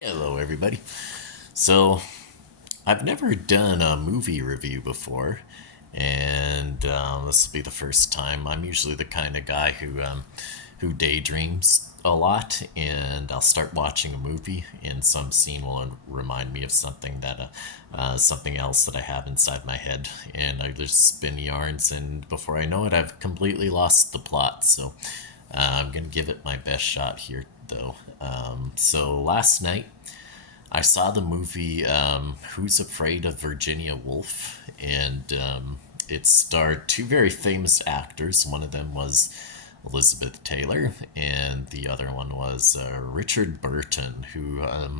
Hello, everybody. So, I've never done a movie review before, and this will be the first time. I'm usually the kind of guy who daydreams a lot, and I'll start watching a movie, and some scene will remind me of something else that I have inside my head, and I just spin yarns, and before I know it, I've completely lost the plot. So, I'm gonna give it my best shot here, though. So last night. I saw the movie Who's Afraid of Virginia Woolf, and it starred two very famous actors. One of them was Elizabeth Taylor, and the other one was Richard Burton, who I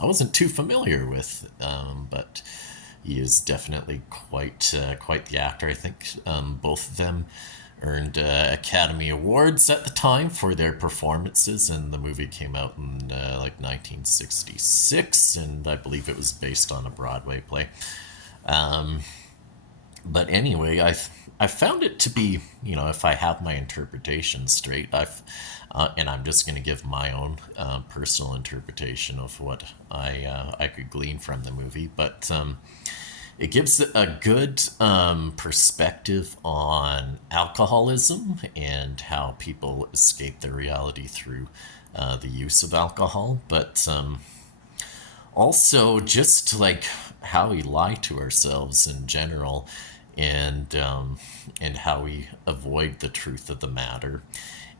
wasn't too familiar with, but he is definitely quite the actor. I think both of them earned Academy Awards at the time for their performances, and the movie came out in like 1966, and I believe it was based on a Broadway play. But anyway, I found it to be, if I have my interpretation straight, and I'm just going to give my own personal interpretation of what I could glean from the movie, but it gives a good perspective on alcoholism and how people escape their reality through the use of alcohol, but also just like how we lie to ourselves in general, and how we avoid the truth of the matter,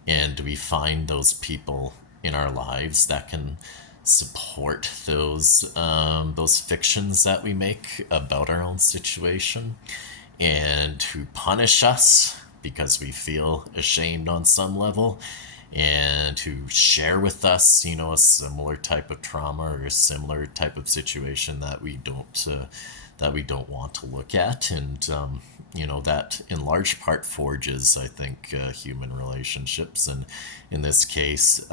and we find those people in our lives that can support those fictions that we make about our own situation, and who punish us because we feel ashamed on some level, and who share with us, a similar type of trauma or a similar type of situation that we don't want to look at, and that in large part forges, I think, human relationships, and in this case,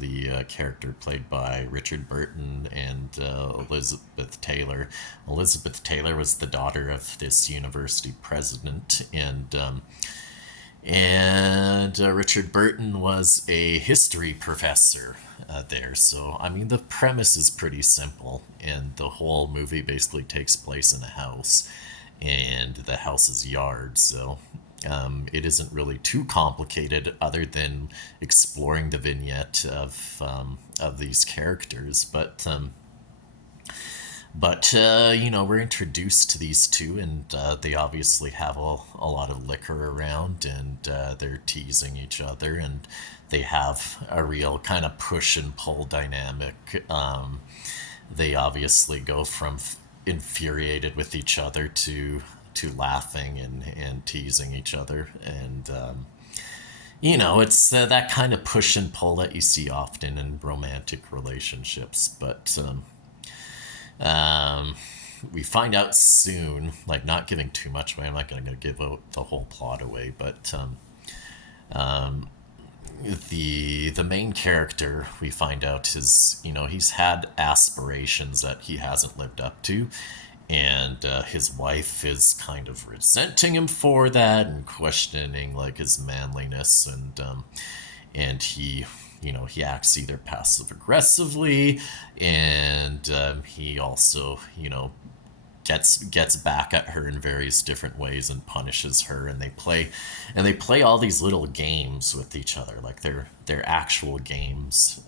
the character played by Richard Burton and Elizabeth Taylor. Elizabeth Taylor was the daughter of this university president, and Richard Burton was a history professor there. So, I mean, the premise is pretty simple, and the whole movie basically takes place in a house, and the house's yard. So, it isn't really too complicated, other than exploring the vignette of these characters. But we're introduced to these two, and they obviously have a lot of liquor around, and they're teasing each other, and they have a real kind of push and pull dynamic. They obviously go from infuriated with each other to laughing and teasing each other, and it's that kind of push and pull that you see often in romantic relationships, but. Um, we find out soon, like, not giving too much away. I'm not going to give out the whole plot away, but the main character, we find out, is, he's had aspirations that he hasn't lived up to, and his wife is kind of resenting him for that and questioning, like, his manliness, and he acts either passive aggressively, and he also gets back at her in various different ways and punishes her, and they play all these little games with each other, like they're actual games,